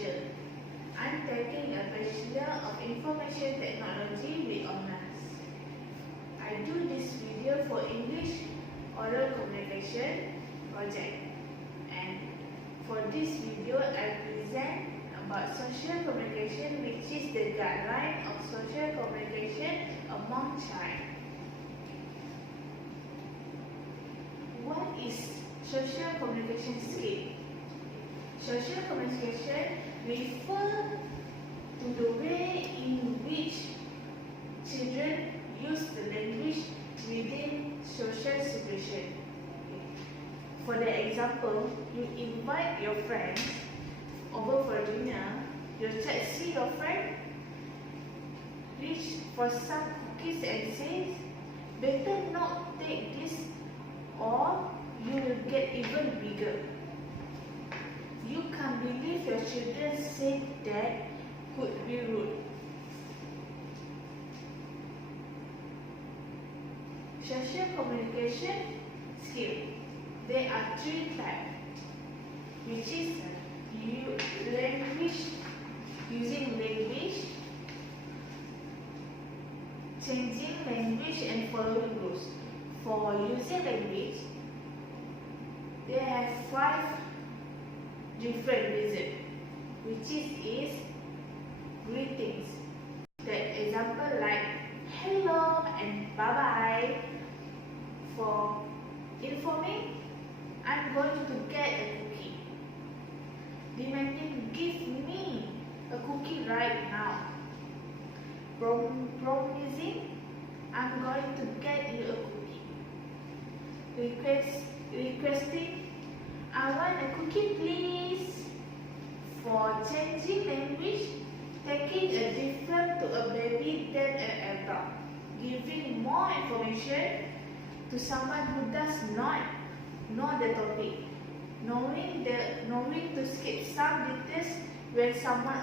Malaysia. I'm taking a Bachelor of Information Technology with Honors. I do this video for English Oral Communication project. And for this video, I present about social communication, which is the guideline of social communication among child. What is social communication skill? Social communication refers to the way in which children use the language within social situation. For the example, you invite your friends over for dinner. Your child see your friend reach for some cookies and says, "Better not take this or you will get even bigger." You can't believe your children said that could be rude. Social communication skill. There are three types, which is using language, changing language, and following rules. For using language, they have 5 different reasons, which is greetings. The example like hello and bye bye. For informing, I'm going to get a cookie. Demanding, give me a cookie right now. Promising, I'm going to get you a cookie. Requesting, I want a cookie please. For changing language, taking a different to a baby than an adult. Giving more information to someone who does not know the topic. Knowing to skip some details when someone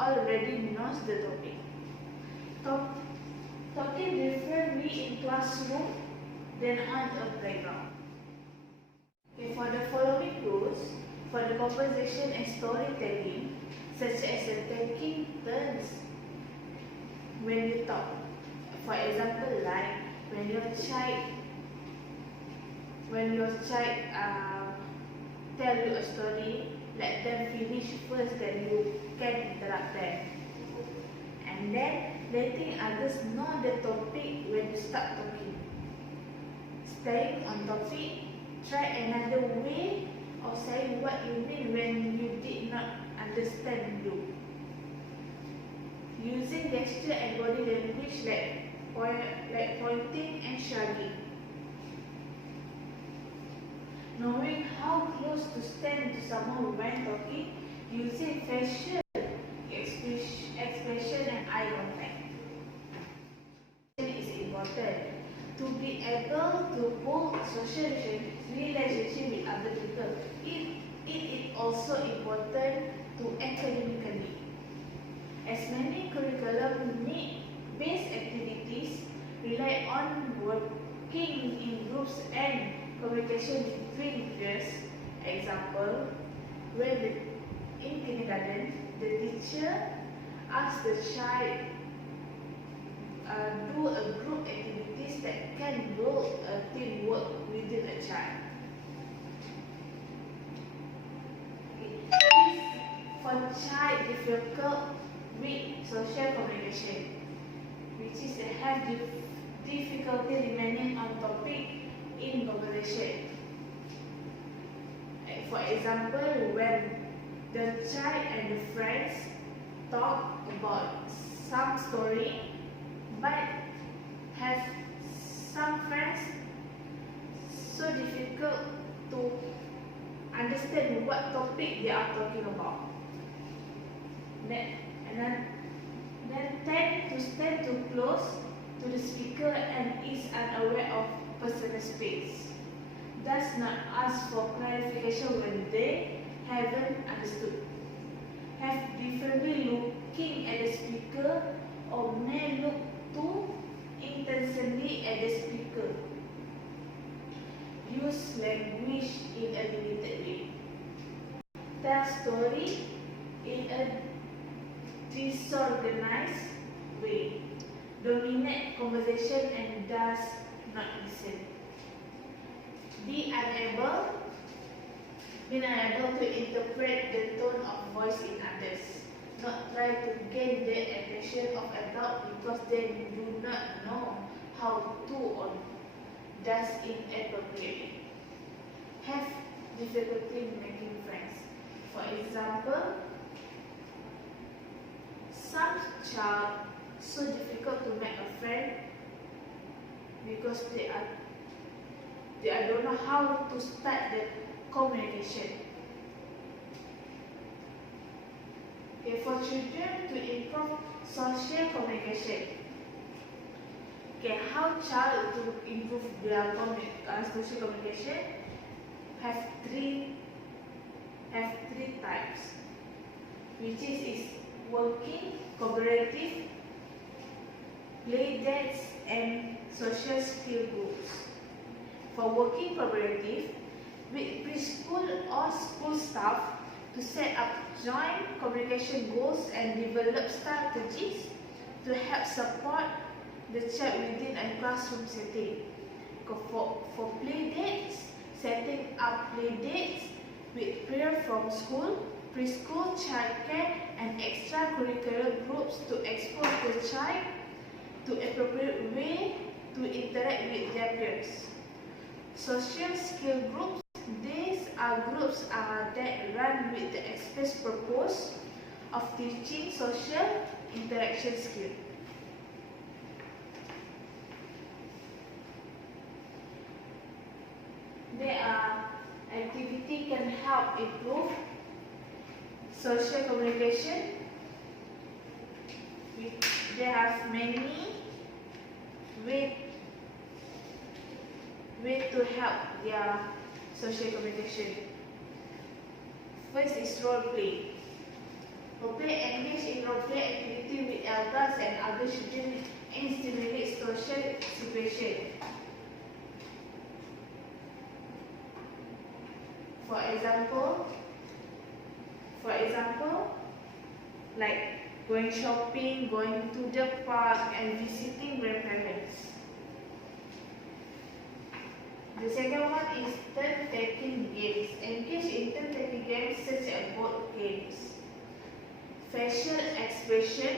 already knows the topic. Talking differently in classroom than on a playground. Okay, for the following rules, for the conversation and storytelling, such as taking turns when you talk. For example, like when your child tell you a story, let them finish first, then you can interrupt them. And then letting others know the topic when you start talking. Staying on topic, try another way of saying what you mean when you did not understand you. Using gesture and body language like pointing and shrugging. Knowing how close to stand to someone when talking, using facial expression and eye contact. It is important to be able to hold social relationship with other people. It is also important to academically. As many curriculum need-based activities rely on working in groups and communication between peers. Example, when in kindergarten, the teacher asks the child do a group activities that can build a teamwork within a child. For child difficult with social communication, which is have difficulty remaining on topic in conversation. For example, when the child and the friends talk about some story, but have some friends so difficult to understand what topic they are talking about. Then tend to stand too close to the speaker and is unaware of personal space. Does not ask for clarification when they haven't understood. Have differently looking at the speaker or may look too intensely at the speaker. Use language in a limited way. Tell story in a disorganized way, dominate conversation and does not listen. Being unable to interpret the tone of voice in others. Not try to gain the attention of adults because they do not know how to or does inappropriately. Have difficulty making friends. For example, some child so difficult to make a friend because they don't know how to start the communication. Okay, for children to improve social communication. Okay, how child to improve their social communication have three types, which is working, cooperative, play dates, and social skill groups. For working cooperative, with preschool or school staff to set up joint communication goals and develop strategies to help support the child within a classroom setting. For play dates, setting up play dates with peers from school, preschool, childcare, and extracurricular groups to expose the child to appropriate way to interact with their peers. Social skill groups. These are groups that run with the express purpose of teaching social interaction skills. Activity can help improve social communication. There are many ways to help their social communication. First is role play. Role play engage in role play activity with elders and other children and stimulate social situation. For example, like going shopping, going to the park, and visiting grandparents. The second one is turn-taking games. Engage in turn-taking games such as board games. Facial expression.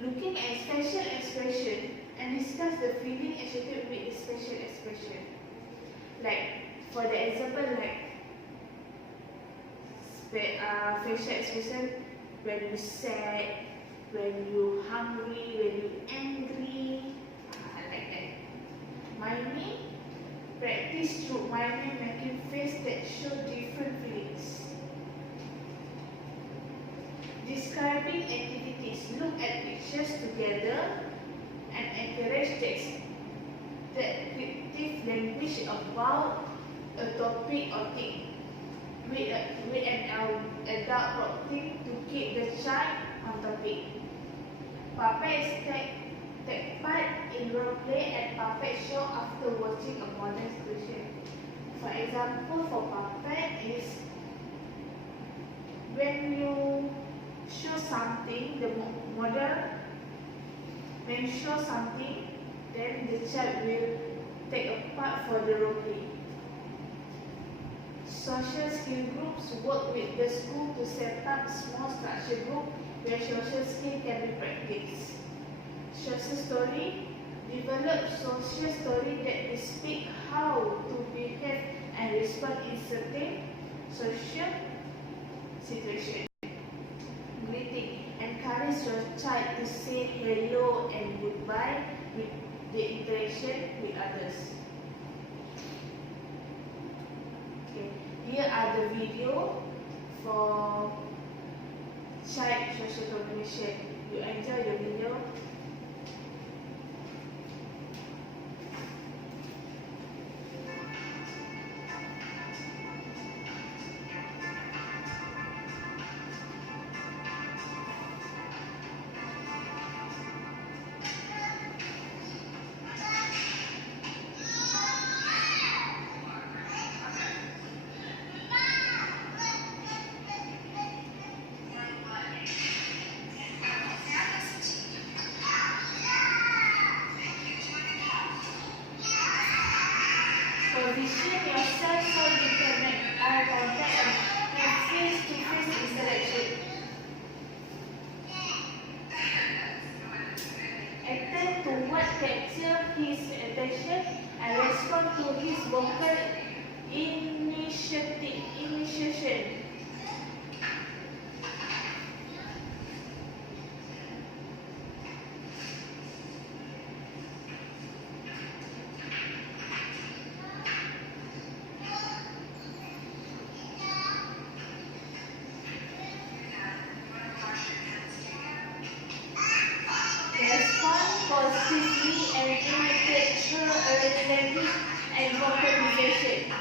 Looking at facial expression and discuss the feeling associated with the facial expression. Like, for the example, like facial expression when you sad, when you hungry, when you angry, like that. Miming. Practice through miming, making face that show different feelings. Describing activities. Look at pictures together and encourage descriptive language about a topic or thing with an adult prompting to keep the child on topic. Puppets take part in role play and puppet show after watching a modern station. For example, for puppet is when you show something, the model, when you show something, then the child will take a part for the role play. Social skill groups work with the school to set up small structure group where social skill can be practiced. Social story. Develop social story that speak how to behave and respond in certain social situation. Greeting. Encourage your child to say hello and goodbye with the interaction with others. Okay. Here are the video for child social communication. You enjoy the video? Position yourself so you can make eye contact and have face-to-face interaction. Attempt to what capture his attention and respond to his vocal initiation. Respond positively and imitate her language and vocalization.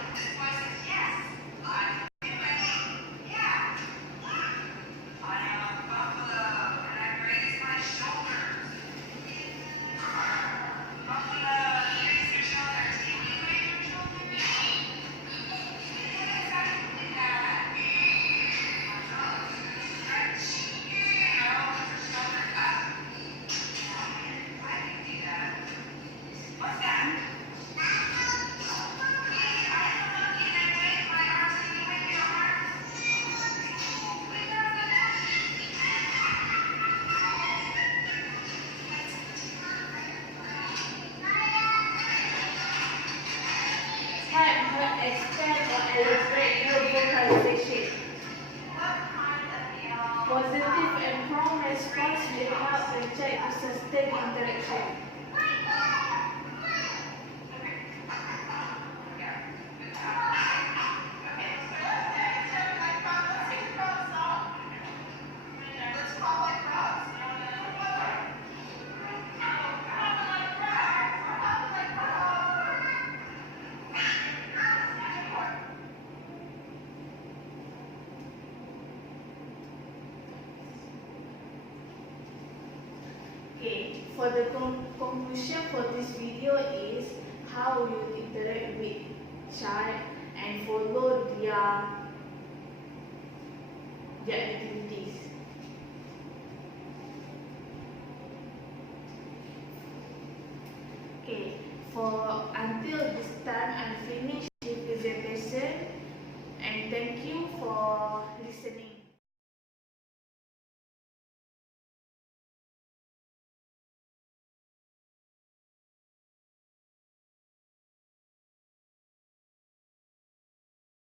Help her expand or elaborate her vocalization. Positive and prompt response will help the child to sustain interaction. Okay, for the conclusion for this video is how you interact with child and follow their activities. Okay, until this time I'm finished the presentation and thank you for listening.